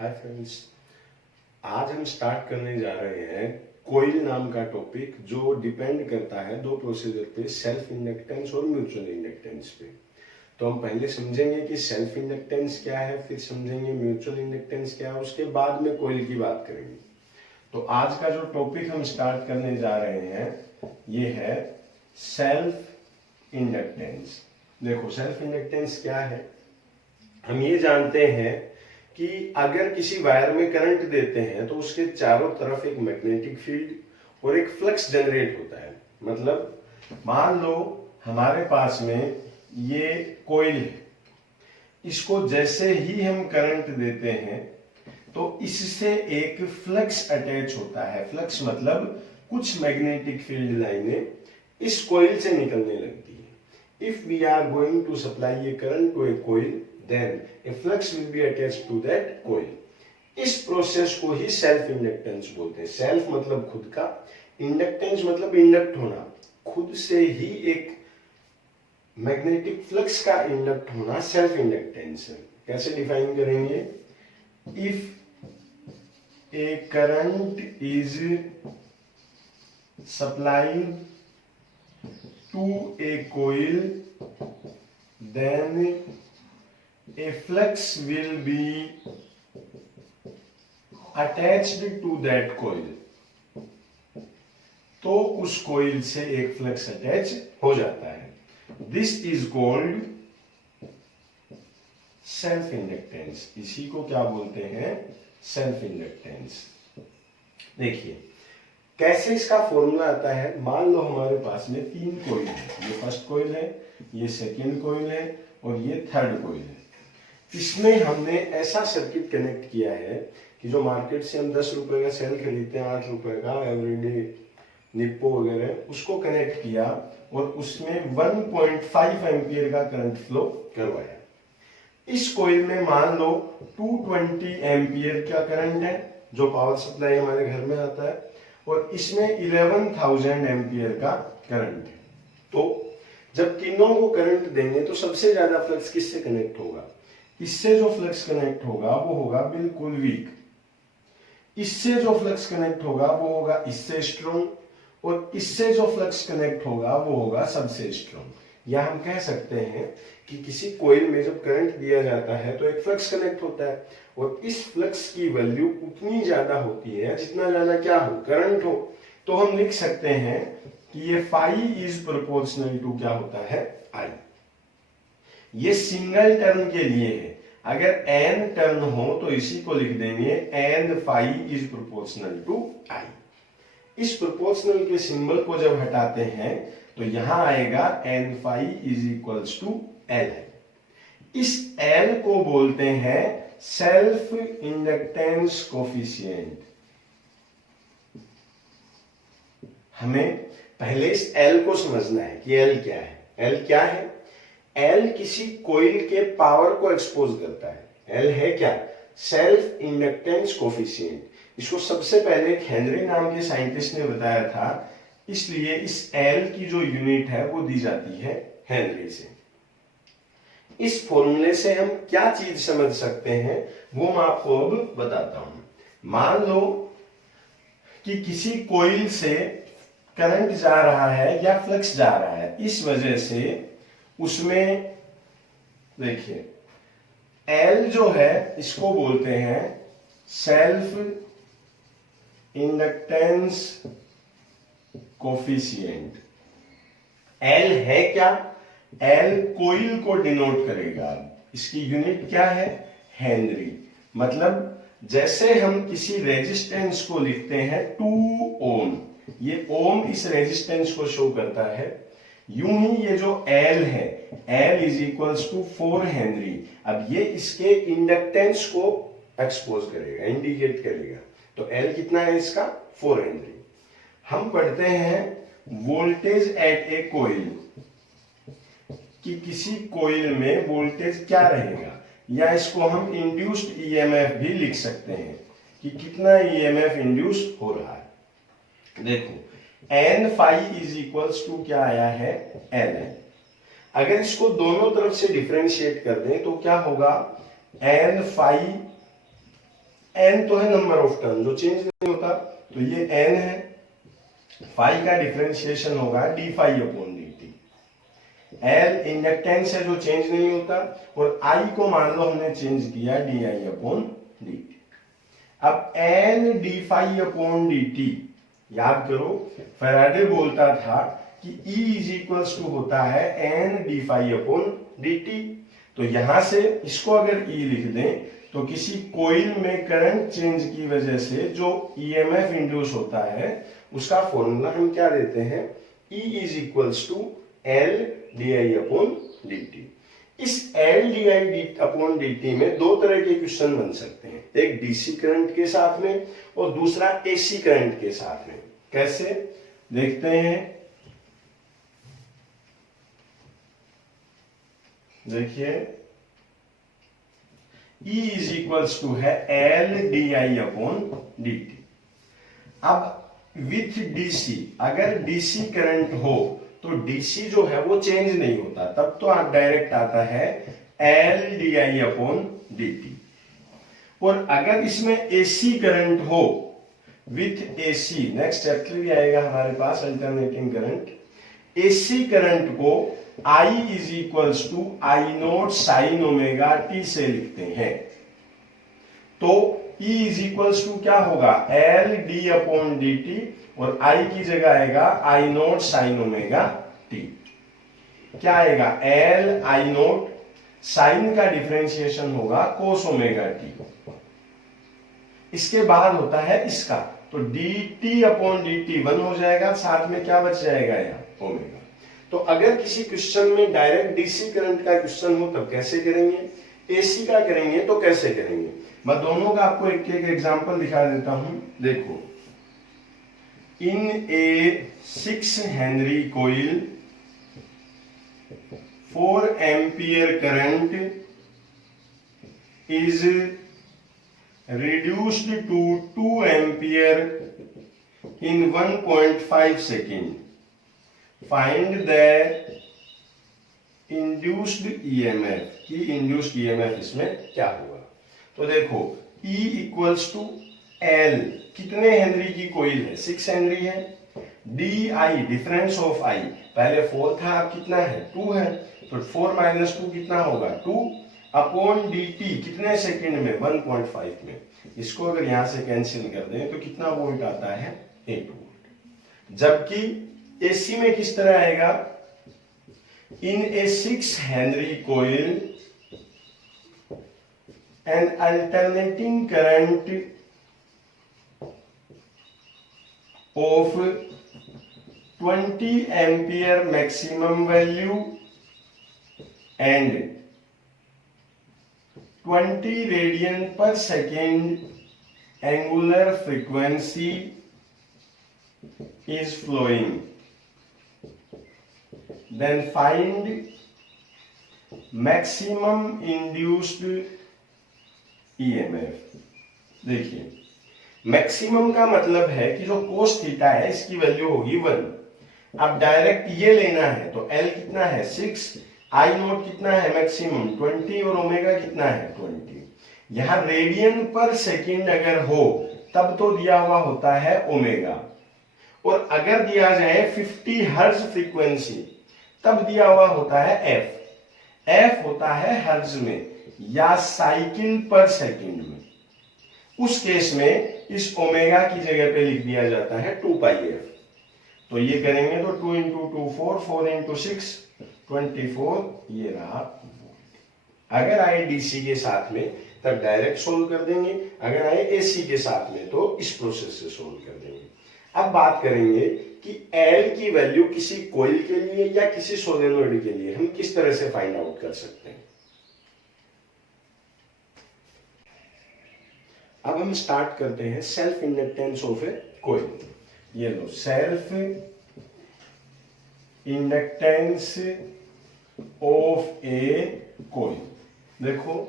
Hi friends, आज हम start करने जा रहे हैं कोइल नाम का टॉपिक जो डिपेंड करता है दो प्रोसीजर पे, सेल्फ इंडक्टेंस और म्यूचुअल इंडक्टेंस पे। तो हम पहले समझेंगे कि सेल्फ इंडक्टेंस क्या है, फिर समझेंगे म्यूचुअल इंडक्टेंस क्या है, उसके बाद में कोइल की बात करेंगे। तो आज का जो टॉपिक हम स्टार्ट करने जा रहे हैं ये है सेल्फ इंडक्टेंस। देखो, सेल्फ इंडक्टेंस क्या है, हम ये जानते हैं कि अगर किसी वायर में करंट देते हैं तो उसके चारों तरफ एक मैग्नेटिक फील्ड और एक फ्लक्स जनरेट होता है। मतलब मान लो हमारे पास में ये कॉइल है, इसको जैसे ही हम करंट देते हैं तो इससे एक फ्लक्स अटैच होता है। फ्लक्स मतलब कुछ मैग्नेटिक फील्ड लाइनें इस कॉइल से निकलने लगती है। If we are going to supply a current to a coil, then a flux will be attached to that coil. इस प्रोसेस को ही सेल्फ इंडक्टेंस बोलते हैं। सेल्फ मतलब खुद का, इंडक्टेंस मतलब इंडक्ट होना, खुद से ही एक मैग्नेटिक फ्लक्स का इंडक्ट होना सेल्फ इंडक्टेंस है। कैसे डिफाइन करेंगे? If a current is supplied to a coil then a flux will be attached to that coil. तो उस कोइल से एक फ्लक्स अटैच हो जाता है। This is called self inductance. इसी को क्या बोलते हैं? Self inductance. देखिए कैसे इसका फॉर्मूला आता है। मान लो हमारे पास में तीन कोइल है, ये फर्स्ट कोइल है, ये सेकेंड कोइल है और ये थर्ड कोइल है। इसमें हमने ऐसा सर्किट कनेक्ट किया है कि जो मार्केट से हम 10 रुपए का सेल खरीदते हैं, 8 रुपए का एवरीडे निप्पो वगैरह, उसको कनेक्ट किया और उसमें 1.5 एम्पियर का करंट फ्लो करवाया। इस कॉइल में मान लो 220 एम्पियर का करंट है जो पावर सप्लाई हमारे घर में आता है, और इसमें 11,000 एम्पियर का करंट है। तो जब तीनों को करंट देंगे तो सबसे ज्यादा फ्लक्स किससे कनेक्ट होगा? इससे जो फ्लक्स कनेक्ट होगा वो होगा बिल्कुल वीक, इससे जो फ्लक्स कनेक्ट होगा वो होगा इससे स्ट्रॉन्ग, और इससे जो फ्लक्स कनेक्ट होगा वो होगा सबसे स्ट्रॉन्ग। या हम कह सकते हैं कि किसी कॉइल में जब करंट दिया जाता है तो एक फ्लक्स कनेक्ट होता है, और इस फ्लक्स की वैल्यू उतनी ज्यादा होती है जितना ज्यादा क्या हो? करंट हो। तो हम लिख सकते हैं कि ये फाई इज प्रोपोर्शनल टू क्या होता है? आई। ये सिंगल टर्न के लिए है। अगर n टर्न हो तो इसी को लिख देंगे n phi is proportional to i। इस प्रोपोर्शनल के सिंबल को जब हटाते हैं तो यहां आएगा n phi is equals to l। इस l को बोलते हैं सेल्फ इंडक्टेंस कोफिशिएंट। हमें पहले इस l को समझना है कि l क्या है। l क्या है? L किसी कोइल के पावर को एक्सपोज करता है। L है क्या? Self inductance coefficient. इसको सबसे पहले हेनरी नाम के साइंटिस्ट ने बताया था, इसलिए इस L की जो यूनिट है वो दी जाती है हेनरी से। इस फॉर्मूले से हम क्या चीज समझ सकते हैं वो मैं आपको अब बताता हूं। मान लो कि किसी कोइल से करंट जा रहा है या फ्लक्स जा रहा है, इस वजह से उसमें देखिए L जो है इसको बोलते हैं सेल्फ इंडक्टेंस कोफिशिएंट। L है क्या? L कोइल को डिनोट करेगा। इसकी यूनिट क्या है? हेनरी। मतलब जैसे हम किसी रेजिस्टेंस को लिखते हैं 2 ओम, ये ओम इस रेजिस्टेंस को शो करता है, यूं ही ये जो L है, L is equals to 4 henry. अब ये इसके इंडक्टेंस को एक्सपोज करेगा, इंडिकेट करेगा। तो L कितना है इसका? 4 हेनरी। हम पढ़ते हैं वोल्टेज एट ए कोइल, कि किसी कोइल में वोल्टेज क्या रहेगा, या इसको हम इंड्यूस्ड ईएमएफ भी लिख सकते हैं कि कितना ईएमएफ इंड्यूस हो रहा है। देखो n phi is equals to क्या आया है? Ln। अगर इसको दोनों तरफ से डिफरेंशिएट कर दें तो क्या होगा? n फाई n तो है नंबर ऑफ टर्न जो चेंज नहीं होता, तो ये n है, फाई का डिफरेंशिएशन होगा D phi upon D T. L inductance है जो चेंज नहीं होता, और आई को मान लो हमने चेंज किया D I upon D T. अब N D phi upon D T, याद करो फैराडे बोलता था कि E इज इक्वल्स टू होता है N D phi upon D T. तो यहां से इसको अगर E लिख दें तो किसी कोइल में करंट चेंज की वजह से जो ईएमएफ इंड्यूस होता है उसका फॉर्मूला हम क्या देते हैं, E is equals to L D I upon D T. इस L D I upon D T में दो तरह के क्वेश्चन बन सकते हैं, एक डीसी करंट के साथ में और दूसरा एसी करंट के साथ में। कैसे देखते हैं, देखिए E इज इक्वल्स टू है L D I upon D T. अब विथ डीसी, अगर डीसी करंट हो तो डीसी जो है वो चेंज नहीं होता, तब तो आप डायरेक्ट आता है L D I upon D T. और अगर इसमें एसी करंट हो विथ एसी, नेक्स्ट चैप्टर भी आएगा हमारे पास अल्टरनेटिंग करंट, एसी करंट को I is equals to I naught sine omega T से लिखते हैं। तो E इज इक्वल्स टू क्या होगा, L D upon D T, और I की जगह आएगा आई नोट साइन ओमेगा टी। क्या आएगा, एल आई नोट, साइन का डिफरेंशिएशन होगा कोस ओमेगा टी। इसके बाद होता है इसका, तो D T upon D T 1 हो जाएगा, साथ में क्या बच जाएगा यहाँ, ओमेगा। तो अगर किसी क्वेश्चन में डायरेक्ट डीसी करंट का क्वेश्चन हो तब कैसे करेंगे, एसी का करेंगे तो कैसे करेंगे। मैं दोनों का आपको एक एक एग्जांपल दिखा देता हूं। देखो, in a 6 henry coil 4 ampere current is reduced to 2 ampere in 1.5 second. Find the induced EMF की induced EMF इसमें क्या होगा। तो देखो E इक्वल्स टू L, कितने हेनरी की कोइल है, 6 हेनरी है, DI डिफरेंस ऑफ I, पहले 4 था अब कितना है, 2 है, तो 4 माइनस 2 कितना होगा, 2 अपॉन dt, कितने सेकंड में, 1.5 में। इसको अगर यहां से कैंसिल कर दें तो कितना वोल्ट आता है, 8 वोल्ट। जबकि एसी में किस तरह आएगा, in a 6 henry coil an alternating current of 20 ampere maximum value and 20 radian per second angular frequency is flowing, then find maximum induced EMF। देखिए मैक्सिमम का मतलब है कि जो कोस थीटा है इसकी वैल्यू होगी 1। अब डायरेक्ट ये लेना है तो L कितना है, 6, आई नोट कितना है मैक्सिमम 20, और ओमेगा कितना है 20। यहां रेडियन पर सेकेंड अगर हो तब तो दिया हुआ होता है ओमेगा, और अगर दिया जाए 50 हर्ट्ज फ्रीक्वेंसी तब दिया हुआ होता है एफ। एफ होता है हर्ट्ज में या साइकिल पर सेकंड में। उस केस में इस ओमेगा की जगह पे लिख दिया जाता है 2 पाई एफ। तो ये करेंगे तो 2 इंटू 2 4, 4 इंटू 6 24, ये रहा वोल्ट। अगर आए डीसी के साथ में तब डायरेक्ट सोल्व कर देंगे, अगर आए एसी के साथ में तो इस प्रोसेस से सोल्व कर देंगे। अब बात करेंगे कि L की वैल्यू किसी कोइल के लिए या किसी सोलेनोइड के लिए हम किस तरह से फाइंड आउट कर सकते हैं। अब हम स्टार्ट करते हैं self inductance of a coil. ये लो, self inductance of a coil. देखो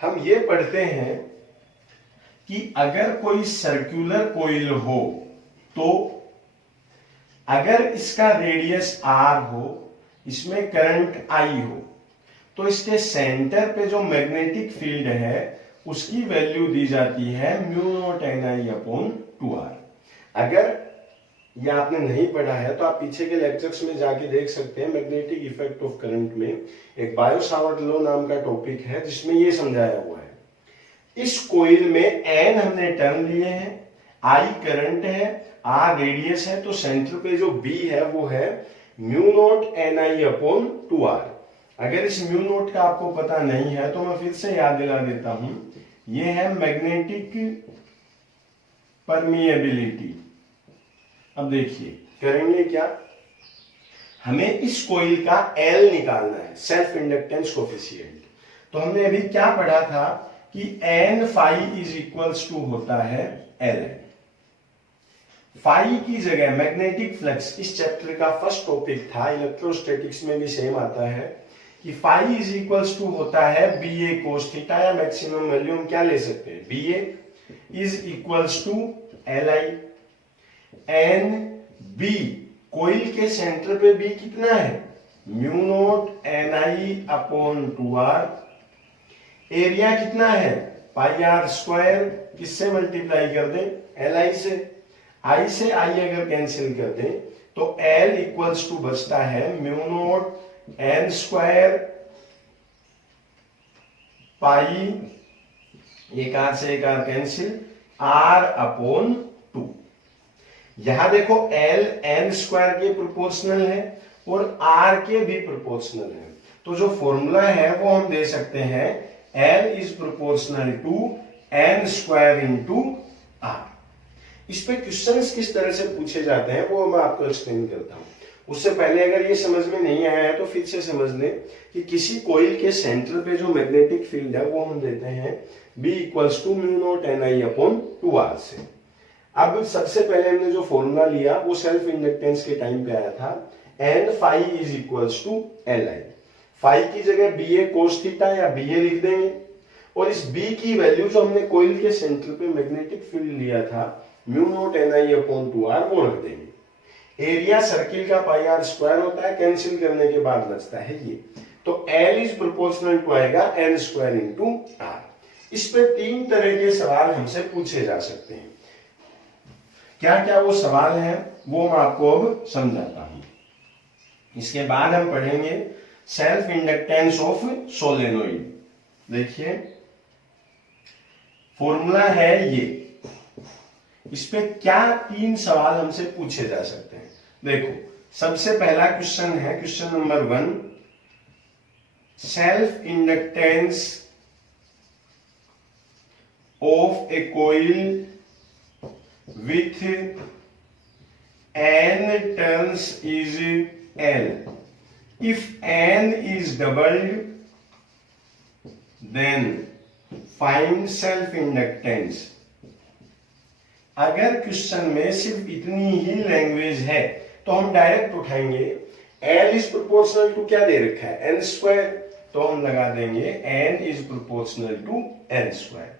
हम ये पढ़ते हैं कि अगर कोई सर्कुलर कोइल हो तो अगर इसका रेडियस R हो, इसमें करंट I हो, तो इसके सेंटर पे जो मैग्नेटिक फील्ड है उसकी वैल्यू दी जाती है mu naught N I upon 2r। अगर ये आपने नहीं पढ़ा है तो आप पीछे के लेक्चर्स में जाके देख सकते हैं। मैग्नेटिक इफेक्ट ऑफ करंट में एक बायो-सावर्ट लॉ नाम का टॉपिक है जिसमें ये समझाया हुआ है। इस कॉइल में एन हमने टर्न लिए हैं, आई करंट है, आर रेडियस है, तो सेंटर पे जो बी है वो है mu naught N I upon 2r। अगर इस म्यू नॉट का आपको पता नहीं है तो मैं फिर से याद दिला देता हूं। ये है मैग्नेटिक परमिएबिलिटी। अब देखिए करेंगे क्या, हमें इस कॉइल का L निकालना है, सेल्फ इंडक्टेंस कोफिशिएंट। तो हमने अभी क्या पढ़ा था कि N phi is equals to होता है Ln। फाई की जगह मैग्नेटिक फ्लक्स इस चैप्टर का फर्स्ट टॉपिक था, इलेक्ट्रोस्टैटिक्स में भी सेम आता है कि फाई इज इक्वल्स टू होता है बी ए कोस थीटा, या मैक्सिमम वैल्यू हम क्या ले सकते हैं, B A is equals to L I. N B, coil के सेंटर पे बी कितना है, mu naught N I upon 2r। Area कितना है, पाई आर स्क्वायर, किससे मल्टीप्लाई कर दें, एल आई से। आई से आई अगर कैंसिल कर दें तो एल इक्वल्स टू बचता है mu naught N square pi, एक आर से एक आर कैंसिल, आर अपॉन 2। यहां देखो एल एन स्क्वायर के प्रोपोर्शनल है और आर के भी प्रोपोर्शनल है, तो जो फॉर्मूला है वो हम दे सकते हैं L is proportional to N square into R. इस पे क्वेश्चंस किस तरह से पूछे जाते हैं वो मैं आपको एक्सप्लेन करता हूं। उससे पहले अगर ये समझ में नहीं आया है तो फिर से समझ लें कि किसी कॉइल के सेंटर पे जो मैग्नेटिक फील्ड है वो हम देते हैं B equals to mu naught N I upon 2r से। अब सबसे पहले हमने जो फॉर्मूला लिया वो सेल्फ इंडक्टेंस के टाइम पे आया था, N phi is equals to L I. Phi की जगह बी ए कोस थीटा या बी ए लिख देंगे, और इस बी की वैल्यू जो हमने कॉइल के सेंटर पे मैग्नेटिक फील्ड लिया था mu naught N I upon 2r वो रख देंगे। एरिया सर्किल का पाई आर स्क्वायर होता है, कैंसिल करने के बाद बचता है ये, तो L इज प्रोपोर्शनल टू आएगा एन स्क्वायर इंटू आर। इस पे 3 तरह के सवाल हमसे पूछे जा सकते हैं। क्या क्या वो सवाल हैं वो मैं आपको अब समझाता हूं। इसके बाद हम पढ़ेंगे सेल्फ इंडक्टेंस ऑफ सोलेनोइड। देखिए फॉर्मूला है ये, इस पे क्या 3 सवाल हमसे पूछे जा सकते हैं। देखो सबसे पहला क्वेश्चन है question number 1, self inductance of a coil with n turns is L. If n is doubled, then find self inductance. अगर क्वेश्चन में सिर्फ इतनी ही लैंग्वेज है तो हम डायरेक्ट उठाएंगे L इज प्रोपोर्शनल टू क्या दे रखा है, n स्क्वायर, तो हम लगा देंगे n is proportional to n square.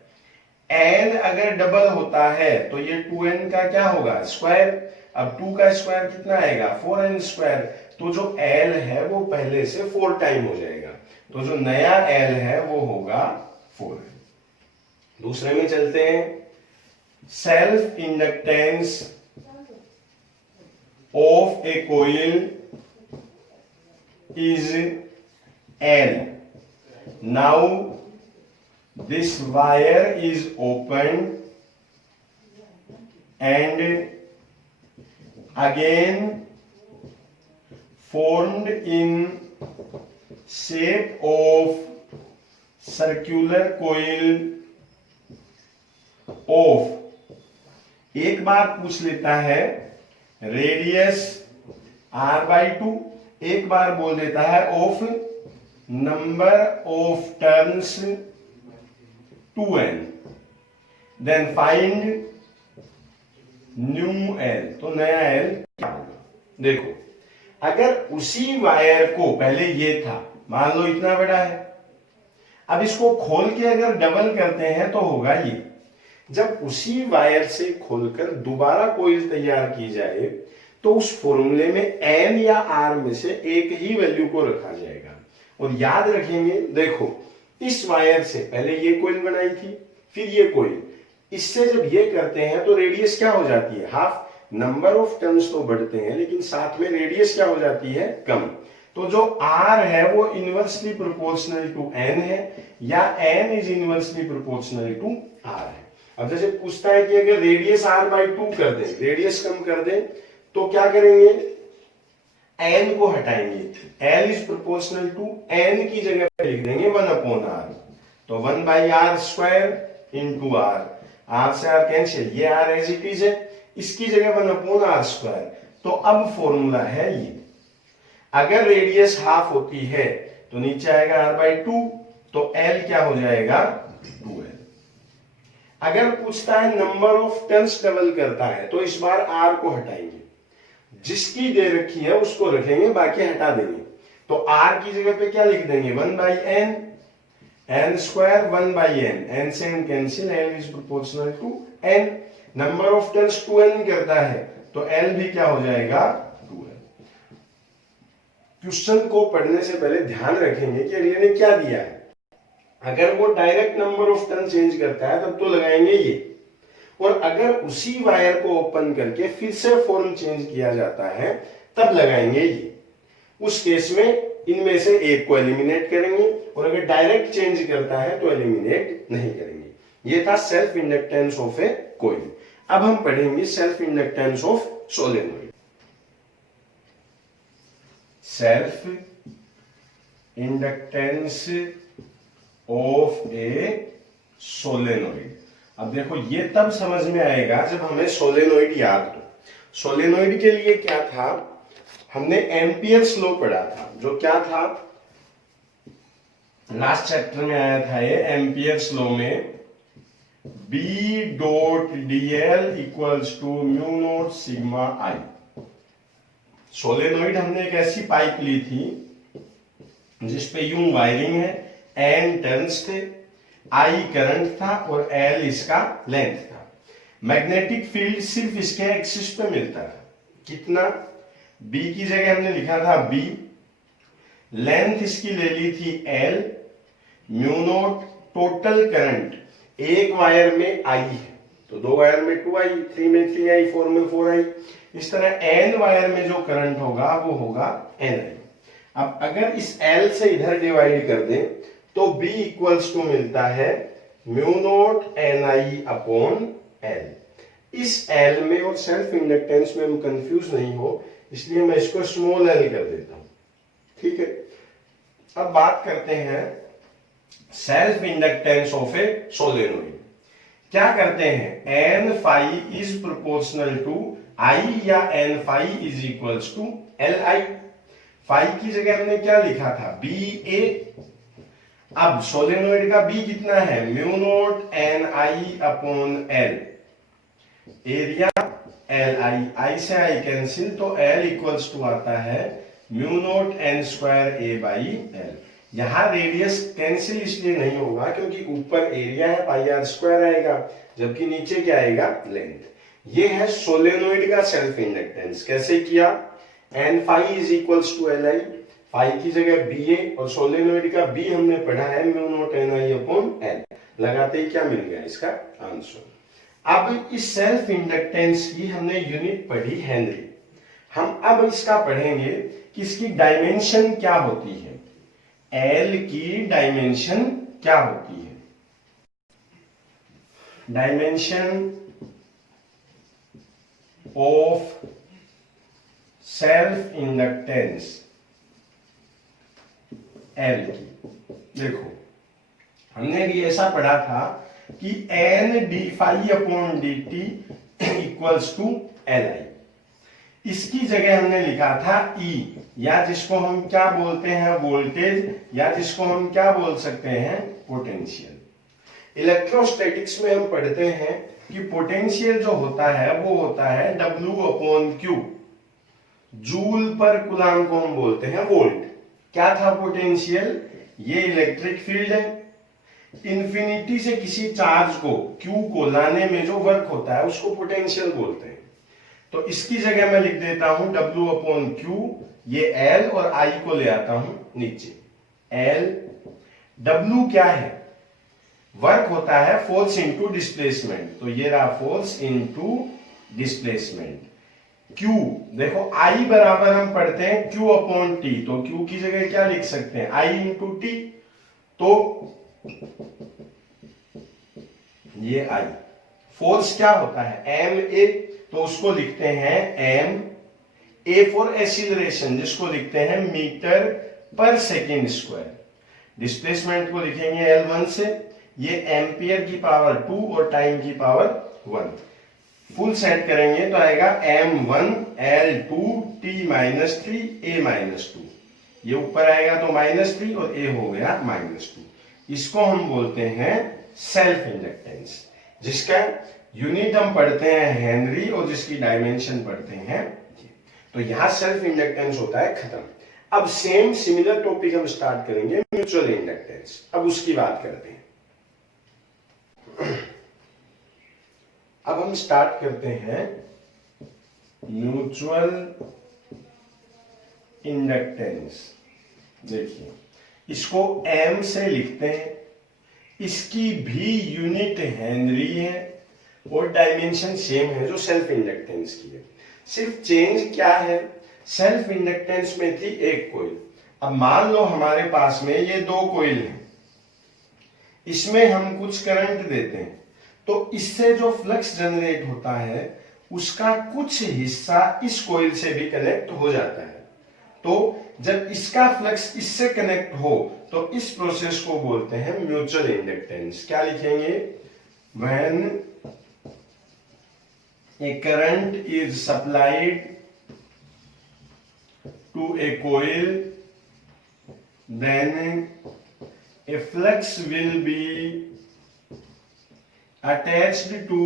n अगर डबल होता है तो ये 2n का क्या होगा, स्क्वायर। अब 2 का स्क्वायर कितना आएगा, 4n स्क्वायर, तो जो l है वो पहले से 4 टाइम हो जाएगा, तो जो नया l है वो होगा 4n। दूसरे में चलते हैं, self inductance of a coil is L. Now this wire is open and again formed in shape of circular coil of, एक बार पूछ लेता है रेडियस r/2, एक बार बोल देता है of number of turns 2n, then find new l, तो नया l क्या होगा। देखो अगर उसी वायर को, पहले ये था, मान लो इतना बड़ा है, अब इसको खोल के अगर डबल करते हैं तो होगा ये। जब उसी वायर से खोलकर दोबारा कोइल तैयार की जाए तो उस फॉर्मूले में n या r में से एक ही वैल्यू को रखा जाएगा। और याद रखेंगे, देखो इस वायर से पहले ये कॉइल बनाई थी, फिर ये कॉइल, इससे जब ये करते हैं तो रेडियस क्या हो जाती है, हाफ। नंबर ऑफ टर्न्स तो बढ़ते हैं लेकिन साथ में रेडियस क्या हो जाती है, कम। तो जो r है वो इनवर्सली प्रोपोर्शनल टू n है, या n is inversely proportional to r है। अब जैसे पूछता है कि अगर रेडियस r/2 कर दें, रेडियस कम कर दें, तो क्या करेंगे, n को हटाएंगे, l is proportional to n की जगह पे लिख देंगे 1/r, तो 1/r² इंटू r, r से r कैंसिल, ये r एज इट इज है, इसकी जगह 1/r²। तो अब फॉर्मूला है ये, अगर रेडियस हाफ होती है तो नीचे आएगा r/2, तो l क्या हो जाएगा, 2l। अगर पूछता है नंबर ऑफ टर्न्स डबल करता है तो इस बार r को हटाएंगे, जिसकी दे रखी है उसको रखेंगे, बाकी हटा देंगे। तो r की जगह पे क्या लिख देंगे, 1/n, n² 1/n, n से n cancel, l is proportional to n। Number of turns 2n करता है तो l भी क्या हो जाएगा, 2l। क्वेश्चन को पढ़ने से पहले ध्यान रखेंगे कि अगले ने क्या दिया है। अगर वो direct number of turn change करता है तब तो लगाएंगे ये, और अगर उसी वायर को ओपन करके फिर से फॉर्म चेंज किया जाता है तब लगाएंगे ये। उस केस में इनमें से एक को एलिमिनेट करेंगे, और अगर डायरेक्ट चेंज करता है तो एलिमिनेट नहीं करेंगे। ये था self inductance of A coil. अब हम पढ़ेंगे self inductance of solenoid. Self inductance of a solenoid. अब देखो ये तब समझ में आएगा जब हमें सोलेनोइड याद हो। सोलेनोइड के लिए क्या था, हमने एम्पियर्स लॉ पढ़ा था, जो क्या था, लास्ट चैप्टर में आया था ये, एम्पियर्स लॉ में B.dl equals to mu not sigma I. Solenoid हमने एक ऐसी पाइप ली थी जिसपे यूं वायरिंग है, N टर्न्स थे, I करंट था और L इसका लेंथ था। मैग्नेटिक फील्ड सिर्फ इसके एक्सिस पे मिलता था, कितना, B की जगह हमने लिखा था B, लेंथ इसकी ले ली थी L, mu naught, total current एक वायर में I है तो दो वायर में 2I, 3 में 3I, 4 में 4I, इस तरह N वायर में जो करंट होगा वो होगा NI। अब अगर इस L से इधर डिवाइड कर दें तो B इक्वल्स टू मिलता है mu naught NI upon L। इस L में और सेल्फ इंडक्टेंस में हम कंफ्यूज नहीं हो, इसलिए मैं इसको स्मॉल l कर देता हूं, ठीक है। अब बात करते हैं self inductance of a solenoid. क्या करते हैं, n phi is proportional to I या n phi is equals to Li। Phi की जगह हमने क्या लिखा था, BA। अब सोलेनोइड का B कितना है, mu naught NI upon L, area Li, I से I कैंसिल, तो L इक्वल्स टू आता है म्यू नॉट n² A/L। यहां रेडियस कैंसिल इसलिए नहीं होगा क्योंकि ऊपर एरिया है, πr² आएगा, जबकि नीचे क्या आएगा, लेंथ। ये है सोलेनोइड का सेल्फ इंडक्टेंस। कैसे किया, n phi is equals to Li, phi की जगह BA, और सोलेनोइड का B हमने पढ़ा है mu naught NI upon L। लगाते ही क्या मिल गया इसका आंसर। अब इस सेल्फ इंडक्टेंस की हमने यूनिट पढ़ी हेनरी। हम अब इसका पढ़ेंगे कि इसकी डायमेंशन क्या होती है, L की डायमेंशन क्या होती है। Dimension of self inductance L की, देखो हमने भी ऐसा पढ़ा था कि N d phi upon dt equals to Li। इसकी जगह हमने लिखा था E, या जिसको हम क्या बोलते हैं, वोल्टेज, या जिसको हम क्या बोल सकते हैं, पोटेंशियल। इलेक्ट्रोस्टैटिक्स में हम पढ़ते हैं कि पोटेंशियल जो होता है वो होता है W अपॉन Q, जूल पर कूलाम को हम बोलते हैं वोल्ट। क्या था पोटेंशियल, ये इलेक्ट्रिक फील्ड है, इंफिनिटी से किसी चार्ज को, Q को लाने में जो वर्क होता है उसको पोटेंशियल बोलते हैं। तो इसकी जगह मैं लिख देता हूं W अपॉन Q, ये L, और I को ले आता हूं नीचे, L W क्या है? वर्क होता है फोर्स इनटू डिस्प्लेसमेंट, तो ये रहा फोर्स इनटू डिस्प्लेसमेंट। Q देखो I बराबर हम पढ़ते हैं Q अपॉन T, तो Q की जगह क्या लिख सकते हैं? I इंटू T, तो ये I। फोर्स क्या होता है? ma, तो उसको लिखते हैं m, A फॉर एक्सीलरेशन जिसको लिखते हैं मीटर पर सेकेंड स्क्वायर। डिस्प्लेसमेंट को लिखेंगे L1 से, ये एम्पियर की पावर 2 और टाइम की पावर 1। फुल सेट करेंगे तो आएगा m1 L2 t minus 3 a minus 2। ये ऊपर आएगा तो -3 और a हो गया -2। इसको हम बोलते हैं सेल्फ इंडक्टेंस, जिसका यूनिट हम पढ़ते हैं हेनरी और जिसकी डायमेंशन पढ़ते हैं। तो यहां सेल्फ इंडक्टेंस होता है खत्म। अब सेम सिमिलर टॉपिक हम स्टार्ट करेंगे म्यूचुअल इंडक्टेंस। अब उसकी बात करते हैं। अब हम स्टार्ट करते हैं म्यूचुअल इंडक्टेंस। देखिए इसको एम से लिखते हैं, इसकी भी यूनिट हेनरी है और डायमेंशन सेम है जो सेल्फ इंडक्टेंस की है। सिर्फ चेंज क्या है? सेल्फ इंडक्टेंस में थी एक कोइल, अब मान लो हमारे पास में ये दो कोइल हैं, इसमें हम कुछ करंट देते हैं तो इससे जो फ्लक्स जनरेट होता है उसका कुछ हिस्सा इस कोइल से भी कनेक्ट हो जाता है। तो जब इसका फ्लक्स इससे कनेक्ट हो तो इस प्रोसेस को बोलते हैं म्यूचुअल इंडक्टेंस। क्या लिखेंगे? When A current is supplied to a coil, then a flux will be attached to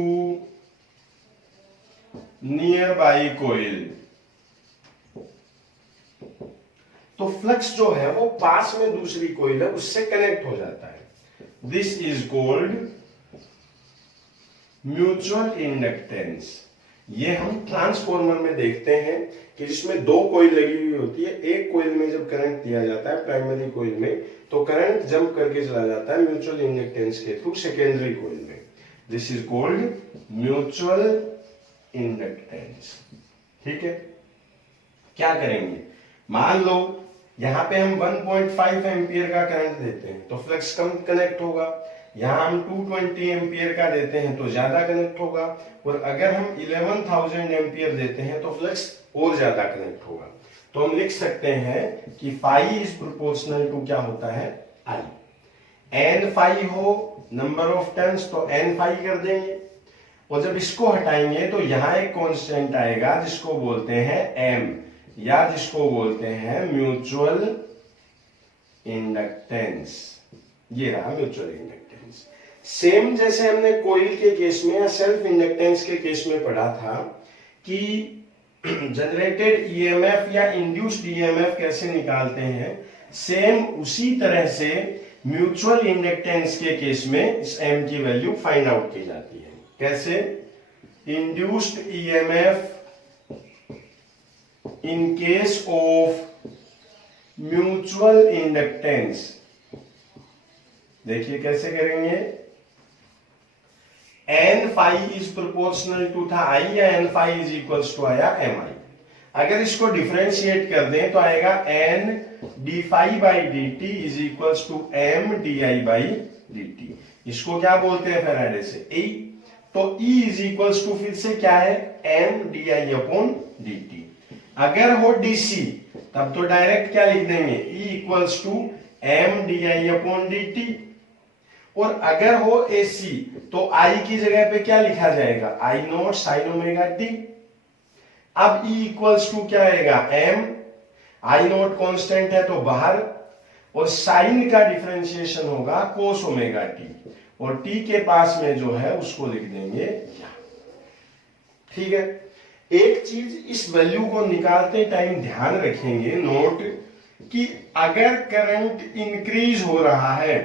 nearby coil। तो फ्लक्स जो है वो पास में दूसरी कोइल है उससे कनेक्ट हो जाता है। This is called mutual inductance. ये हम ट्रांसफॉर्मर में देखते हैं कि जिसमें दो कोइल लगी हुई होती है, एक कोइल में जब करंट दिया जाता है प्राइमरी कोइल में तो करंट जंप करके चला जाता है म्यूचुअल इंडक्टेंस के थ्रू सेकेंडरी कोइल में। This is called mutual inductance. ठीक है, क्या करेंगे? मान लो यहां पे हम 1.5 एम्पियर का करंट देते हैं तो फ्लक्स कम कनेक्ट होगा, यहां हम 220 एम्पियर का देते हैं तो ज्यादा कनेक्ट होगा, और अगर हम 11,000 एम्पियर देते हैं तो फ्लक्स और ज्यादा कनेक्ट होगा। तो हम लिख सकते हैं कि फाई इज प्रोपोर्शनल टू क्या होता है? आई। एन फाई हो नंबर ऑफ टर्न्स तो एन फाई कर देंगे, और जब इसको हटाएंगे तो यहां एक कांस्टेंट आएगा जिसको बोलते हैं एम, या जिसको बोलते हैं म्यूचुअल इंडक्टेंस। ये रहा म्यूचुअल इंडक्टेंस। सेम जैसे हमने कोइल के केस में या सेल्फ इंडक्टेंस के केस में पढ़ा था कि जनरेटेड ईएमएफ या इंड्यूस्ड ईएमएफ कैसे निकालते हैं, सेम उसी तरह से म्यूचुअल इंडक्टेंस के केस में इस एम की वैल्यू फाइंड आउट की जाती है। कैसे? Induced EMF in case of mutual inductance, देखिए कैसे करेंगे? n phi is proportional to था i या n phi is equals to आया mi। अगर इसको डिफरेंशिएट कर दें तो आएगा n d phi by dt is equals to m di by dt। इसको क्या बोलते हैं फैराडे से? E। तो E is equals to फिर से क्या है? m di upon dt। अगर हो डीसी तब तो डायरेक्ट क्या लिख देंगे? E equals to M D I upon D T. और अगर हो एसी तो I की जगह पे क्या लिखा जाएगा? आई नॉट साइन ओमेगा टी। अब E इक्वल्स टू क्या आएगा? एम, आई नॉट कॉन्स्टेंट है तो बाहर, और साइन का डिफरेंशिएशन होगा कोस ओमेगा टी, और टी के पास में जो है उसको लिख देंगे यहाँ। ठीक है, एक चीज इस वैल्यू को निकालते टाइम ध्यान रखेंगे, नोट, कि अगर करंट इंक्रीज हो रहा है,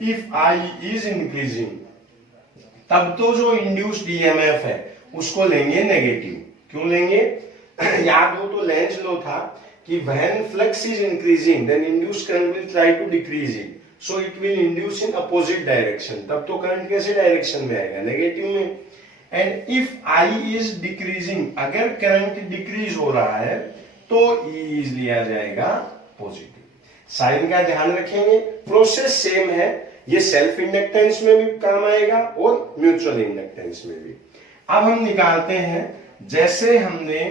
इफ आई इज इंक्रीजिंग, तब तो जो इंड्यूस्ड ईएमएफ है उसको लेंगे नेगेटिव। क्यों लेंगे? याद हो तो लेंज लॉ था कि when flux is increasing then induced current will try to decrease it. So it will induce in opposite direction, तब तो करंट कैसे डायरेक्शन में आएगा, नेगेटिव में। And if I is decreasing, अगर करंट डिक्रीज हो रहा है तो ई लिया जाएगा पॉजिटिव। साइन का ध्यान रखेंगे, प्रोसेस सेम है, ये सेल्फ इंडक्टेंस में भी काम आएगा और म्यूचुअल इंडक्टेंस में भी। अब हम निकालते हैं, जैसे हमने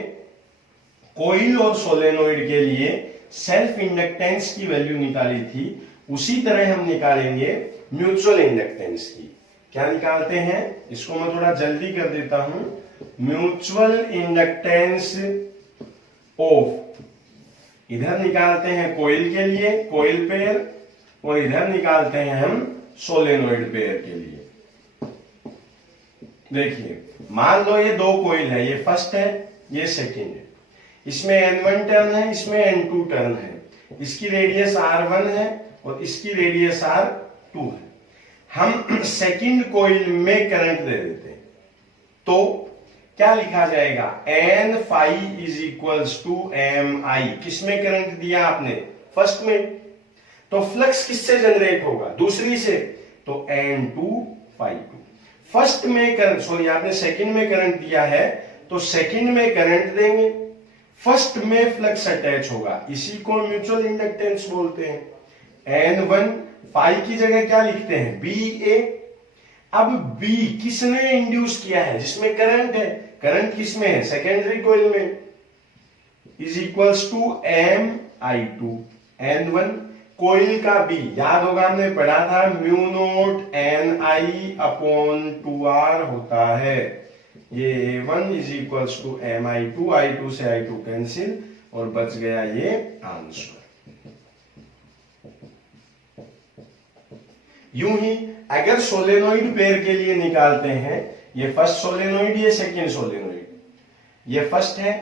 कॉइल और सोलेनोइड के लिए सेल्फ इंडक्टेंस की वैल्यू निकाली थी, उसी तरह हम निकालेंगे म्यूचुअल इंडक्टेंस की। क्या निकालते हैं, इसको मैं थोड़ा जल्दी कर देता हूं। म्यूचुअल इंडक्टेंस ऑफ, इधर निकालते हैं कॉइल के लिए कॉइल पेयर, और इधर निकालते हैं हम सोलेनोइड पेयर के लिए। देखिए, मान लो ये दो कॉइल है, ये फर्स्ट है, ये सेकंड है, इसमें N1 टर्न है, इसमें N2 टर्न है, इसकी रेडियस R1 है और इसकी रेडियस R2 है। हम सेकंड कॉइल में करंट दे देते हैं, तो क्या लिखा जाएगा, N phi is equals to MI। किसमें करंट दिया आपने, फर्स्ट में, तो फ्लक्स किससे जनरेट होगा, दूसरी से, तो N2 फाई 2। फर्स्ट में करंट, सॉरी आपने सेकंड में करंट दिया है तो सेकंड में करंट देंगे, फर्स्ट में फ्लक्स अटैच होगा, इसी को म्यूचुअल इंडक्टेंस बोलते हैं। N1 फाई की जगह क्या लिखते हैं, BA। अब B किसने इंड्यूस किया है, जिसमें करंट है, करंट किसमें है, सेकेंडरी कॉइल में, is equals to MI2। N1 coil का B, याद होगा हमने पढ़ा था, mu naught NI upon 2R होता है। ये A1 is equals to MI2, I2 से I2 कैंसिल और बच गया ये आंसर। यूं ही अगर सोलेनोइड पेयर के लिए निकालते हैं, ये फर्स्ट सोलेनोइड, ये सेकंड सोलेनोइड, ये फर्स्ट है,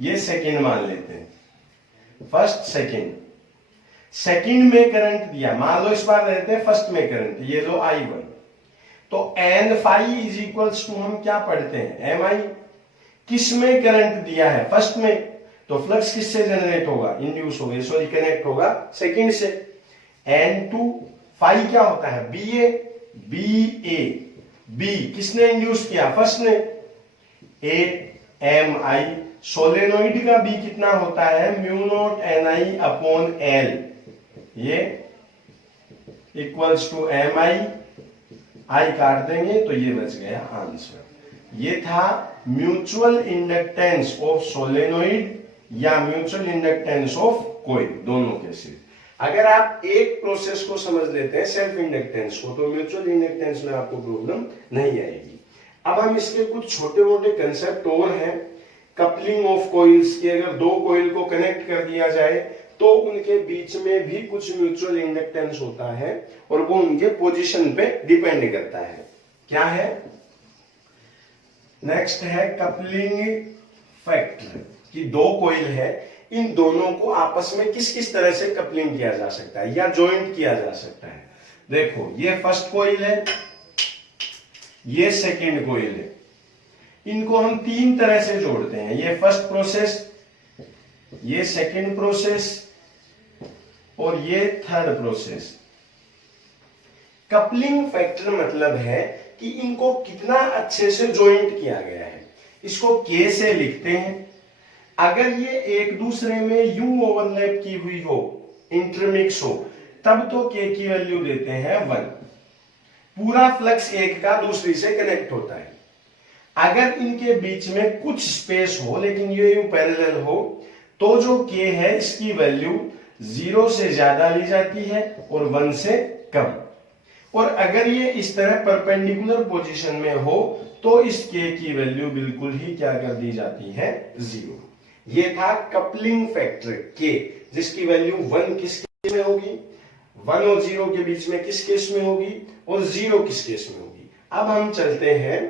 ये सेकंड मान लेते हैं, फर्स्ट सेकंड। सेकंड में करंट दिया, मान लो इस बार रहते हैं फर्स्ट में करंट, ये लो I1, तो N phi is equals to हम क्या पढ़ते हैं, MI। किस में करंट दिया है, फर्स्ट में, तो फ्लक्स किससे जनरेट होगा, इंड्यूस होगा, सॉरी कनेक्ट होगा सेकंड से। N2 फाई क्या होता है, BA। B किसने इंड्यूस किया, फर्स्ट ने, MI। सोलेनोइड का B कितना होता है, mu note NI upon L, ये इक्वल्स टू MI, I काट देंगे तो ये बच गया आंसर। ये था म्यूचुअल इंडक्टेंस ऑफ सोलेनोइड या म्यूचुअल इंडक्टेंस ऑफ कॉइल, दोनों के सिर्फ। अगर आप एक प्रोसेस को समझ लेते हैं, सेल्फ इंडक्टेंस को, तो म्यूचुअल इंडक्टेंस में आपको प्रॉब्लम नहीं आएगी। अब हम इसके कुछ छोटे मोटे कंसेप्ट और हैं। कपलिंग ऑफ कॉइल्स की, अगर दो कॉइल को कनेक्ट कर दिया जाए तो उनके बीच में भी कुछ म्यूचुअल इंडक्टेंस होता है और वो उनके पोजीशन पे डिपेंड करता है। क्या है, नेक्स्ट है कपलिंग फैक्टर, कि दो कॉइल है, इन दोनों को आपस में किस किस तरह से कपलिंग किया जा सकता है या जॉइंट किया जा सकता है। देखो, ये फर्स्ट कॉइल है, ये सेकंड कॉइल है, इनको हम तीन तरह से जोड़ते हैं। ये फर्स्ट प्रोसेस, ये सेकंड प्रोसेस और ये थर्ड प्रोसेस। कपलिंग फैक्टर मतलब है कि इनको कितना अच्छे से जॉइंट किया गया है। इसको K से लिखते हैं। अगर ये एक दूसरे में यूं ओवरलैप की हुई हो, इंटरमिक्स हो, तब तो K की वैल्यू देते हैं 1। पूरा फ्लक्स एक का दूसरी से कनेक्ट होता है। अगर इनके बीच में कुछ स्पेस हो लेकिन ये यूं पैरेलल हो, तो जो K है इसकी वैल्यू 0 से ज्यादा ली जाती है और 1 से कम। और अगर ये इस तरह परपेंडिकुलर पोजीशन में हो तो इस K की वैल्यू बिल्कुल ही क्या कर दी जाती है, 0। ये था कपलिंग फैक्टर K, जिसकी वैल्यू 1 किस केस में होगी, 1 और 0 के बीच में किस केस में होगी, और 0 किस केस में होगी। अब हम चलते हैं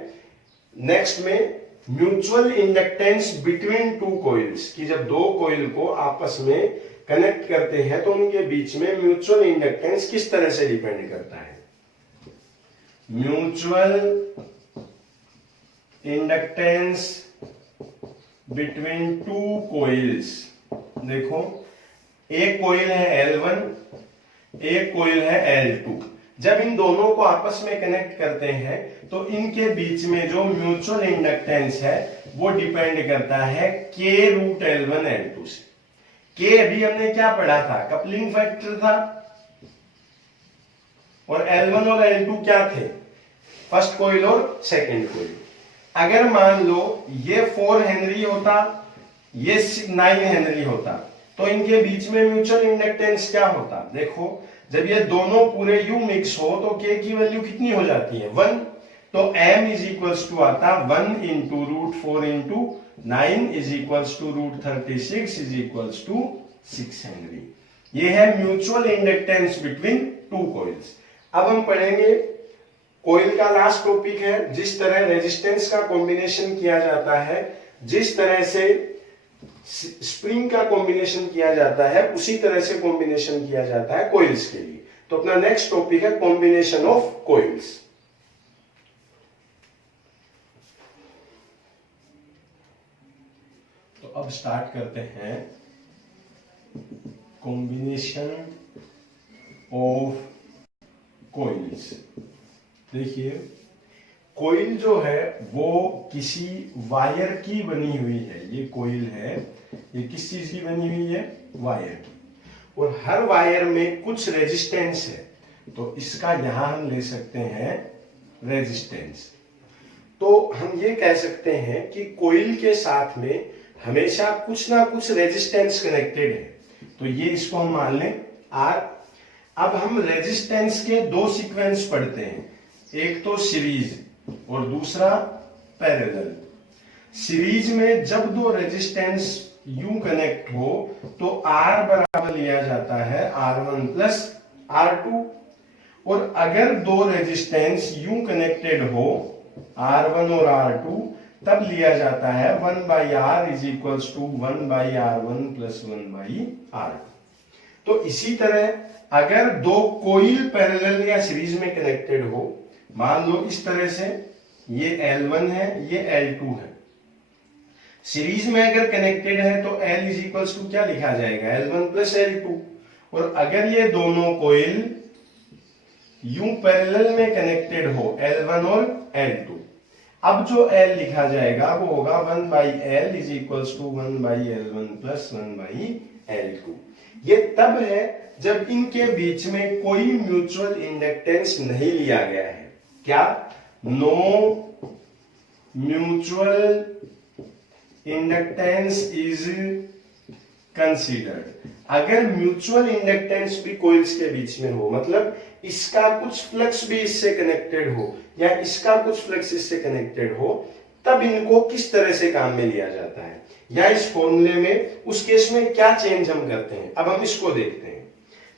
नेक्स्ट में, mutual inductance between two coils, कि जब दो कॉइल को आपस में कनेक्ट करते हैं तो उनके बीच में म्यूचुअल इंडक्टेंस किस तरह से डिपेंड करता है। Mutual inductance between two coils, देखो एक कॉइल है L1, एक कॉइल है L2। जब इन दोनों को आपस में कनेक्ट करते हैं तो इनके बीच में जो म्यूचुअल इंडक्टेंस है वो डिपेंड करता है K रूट L1 L2 से। K अभी हमने क्या पढ़ा था, कपलिंग फैक्टर था, और L1 और L2 क्या थे, फर्स्ट कॉइल और सेकंड कॉइल। अगर मान लो ये 4 हेनरी होता, ये 9 हेनरी होता, तो इनके बीच में म्यूचुअल इंडक्टेंस क्या होता, देखो जब ये दोनों पूरे यू मिक्स हो तो K की वैल्यू कितनी हो जाती है, 1। तो M इज इक्वल्स टू आता 1 into root 4 into 9 is equals to root 36 is equals to 6 henry. ये है mutual inductance between two coils. अब हम पढ़ेंगे कॉइल का लास्ट टॉपिक है, जिस तरह रेजिस्टेंस का कॉम्बिनेशन किया जाता है, जिस तरह से स्प्रिंग का कॉम्बिनेशन किया जाता है, उसी तरह से कॉम्बिनेशन किया जाता है कॉइल्स के लिए। तो अपना नेक्स्ट टॉपिक है कॉम्बिनेशन ऑफ कॉइल्स। तो अब स्टार्ट करते हैं कॉम्बिनेशन ऑफ कॉइल्स। देखिए कॉइल जो है वो किसी वायर की बनी हुई है, ये कॉइल है, ये किस चीज की बनी हुई है, वायर की, और हर वायर में कुछ रेजिस्टेंस है, तो इसका यहां हम ले सकते हैं रेजिस्टेंस। तो हम ये कह सकते हैं कि कॉइल के साथ में हमेशा कुछ ना कुछ रेजिस्टेंस कनेक्टेड है, तो ये इसको हम मान लें R। अब हम रेजिस्टेंस के दो सीक्वेंस पढ़ते हैं, एक तो सीरीज और दूसरा पैरेलल। सीरीज में जब दो रेजिस्टेंस यूं कनेक्ट हो तो R बराबर लिया जाता है R1 प्लस R2, और अगर दो रेजिस्टेंस यूं कनेक्टेड हो R1 और R2 तब लिया जाता है 1/R is equals to 1/R1 plus 1/R2। तो इसी तरह अगर दो कॉइल पैरेलल या सीरीज में कनेक्टेड हो, मान लो इस तरह से, ये L1 है, ये L2 है, सीरीज में अगर कनेक्टेड है तो L इज इक्वल्स टू क्या लिखा जाएगा, L1 प्लस L2। और अगर ये दोनों कॉइल यूं पैरेलल में कनेक्टेड हो, L1 और L2, अब जो L लिखा जाएगा वो होगा 1/L is equals to 1/L1 plus 1/L2। ये तब है जब इनके बीच में कोई म्यूचुअल इंडक्टेंस नहीं लिया गया है। क्या, no mutual inductance is considered. अगर म्यूचुअल इंडक्टेंस भी कॉइल्स के बीच में हो, मतलब इसका कुछ फ्लक्स भी इससे कनेक्टेड हो या इसका कुछ फ्लक्स इससे कनेक्टेड हो, तब इनको किस तरह से काम में लिया जाता है, या इस फॉर्मूले में उस केस में क्या चेंज हम करते हैं। अब हम इसको देखते हैं।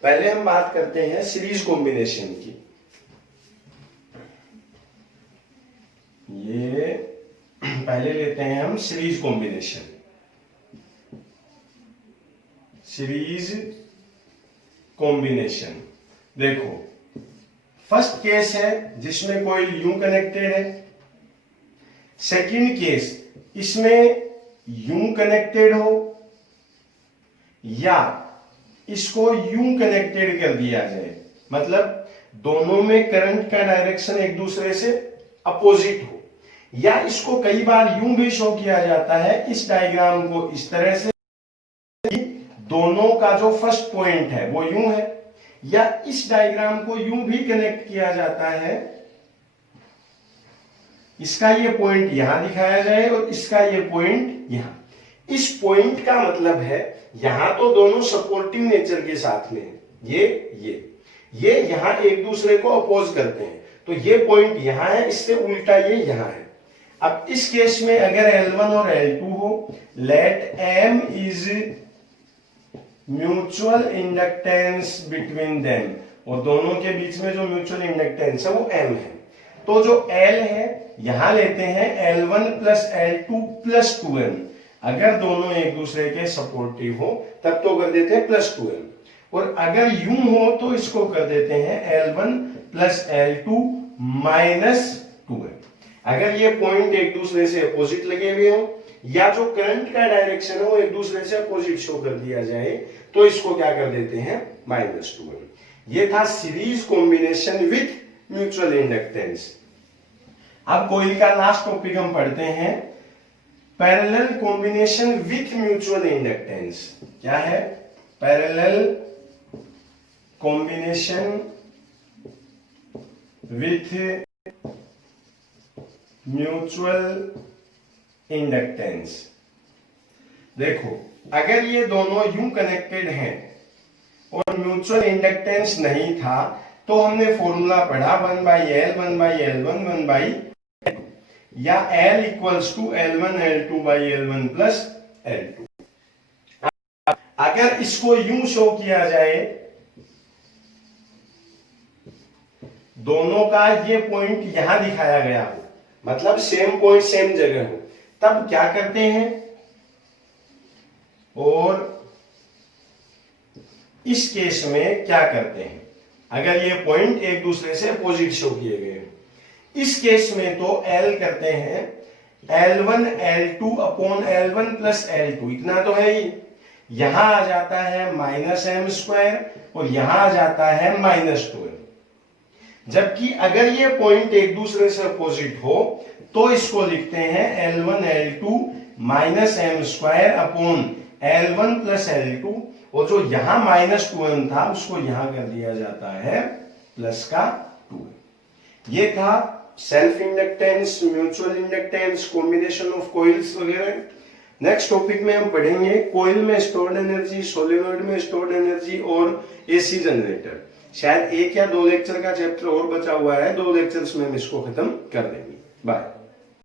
पहले हम बात करते हैं सीरीज कॉम्बिनेशन की। ये पहले लेते हैं हम सीरीज कॉम्बिनेशन। सीरीज कॉम्बिनेशन देखो, फर्स्ट केस है जिसमें कोई यूं कनेक्टेड है, सेकंड केस इसमें यूं कनेक्टेड हो या इसको यूं कनेक्टेड कर दिया जाए, मतलब दोनों में करंट का डायरेक्शन एक दूसरे से अपोजिट हो, या इसको कई बार यूं भी शो किया जाता है, इस डायग्राम को इस तरह से दोनों का जो फर्स्ट पॉइंट है वो यूं है, या इस डायग्राम को यूं भी कनेक्ट किया जाता है, इसका ये पॉइंट यहां दिखाया जाए और इसका ये पॉइंट यहां। इस पॉइंट का मतलब है यहां तो दोनों सपोर्टिव नेचर के साथ में है, ये यहां एक दूसरे को अपोज करते हैं, तो ये पॉइंट यहां है, इससे उल्टा ये यहां है। अब इस केस में अगर L1 और L2 हो, let M is mutual inductance between them, और दोनों के बीच में जो म्यूचुअल इंडक्टेंस है वो M है। तो जो L है यहां लेते हैं L1 plus L2 plus 2M, अगर दोनों एक दूसरे के सपोर्टिव हो तब तो कर देते हैं प्लस 2M, और अगर यूं हो तो इसको कर देते हैं L1 plus L2 minus 2M। अगर ये पॉइंट एक दूसरे से अपोजिट लगे हुए हो या जो करंट का डायरेक्शन है वो एक दूसरे से अपोजिट शो कर दिया जाए, तो इसको क्या कर देते हैं, -2M। ये था series combination with mutual inductance. अब कॉइल का लास्ट टॉपिक हम पढ़ते हैं, parallel combination with mutual inductance. क्या है? Parallel combination with mutual inductance. देखो, अगर ये दोनों यूं कनेक्टेड हैं और म्यूचुअल इंडक्टेंस नहीं था तो हमने फॉर्मूला पढ़ा 1/L 1/L1 1/L, या L equals to L1 L2 L1 plus L2। अगर इसको यूं शो किया जाए, दोनों का ये पॉइंट यहां दिखाया गया हो, मतलब सेम पॉइंट सेम जगह हो, तब क्या करते हैं? और इस केस में क्या करते हैं? अगर ये पॉइंट एक दूसरे से अपोजिट शो किए गए हैं, इस केस में तो L करते हैं L1 L2 upon L1 plus L2, इतना तो है ही। यहां आ जाता है -m² और यहां आ जाता है -12। जबकि अगर ये पॉइंट एक दूसरे से अपोजिट हो तो इसको लिखते हैं L1 L2 -m² upon L1 plus L2, और जो यहां -2m था उसको यहां कर दिया जाता है प्लस का 2m। ये था self inductance, mutual inductance, combination of coils वगैरह। नेक्स्ट टॉपिक में हम पढ़ेंगे कॉइल में स्टोर्ड एनर्जी, सोलेनॉइड में स्टोर्ड एनर्जी और एसी जनरेटर। शायद 1 या 2 लेक्चर का चैप्टर और बचा हुआ है, 2 लेक्चर्स में हम इसको खत्म कर देंगे। बाय।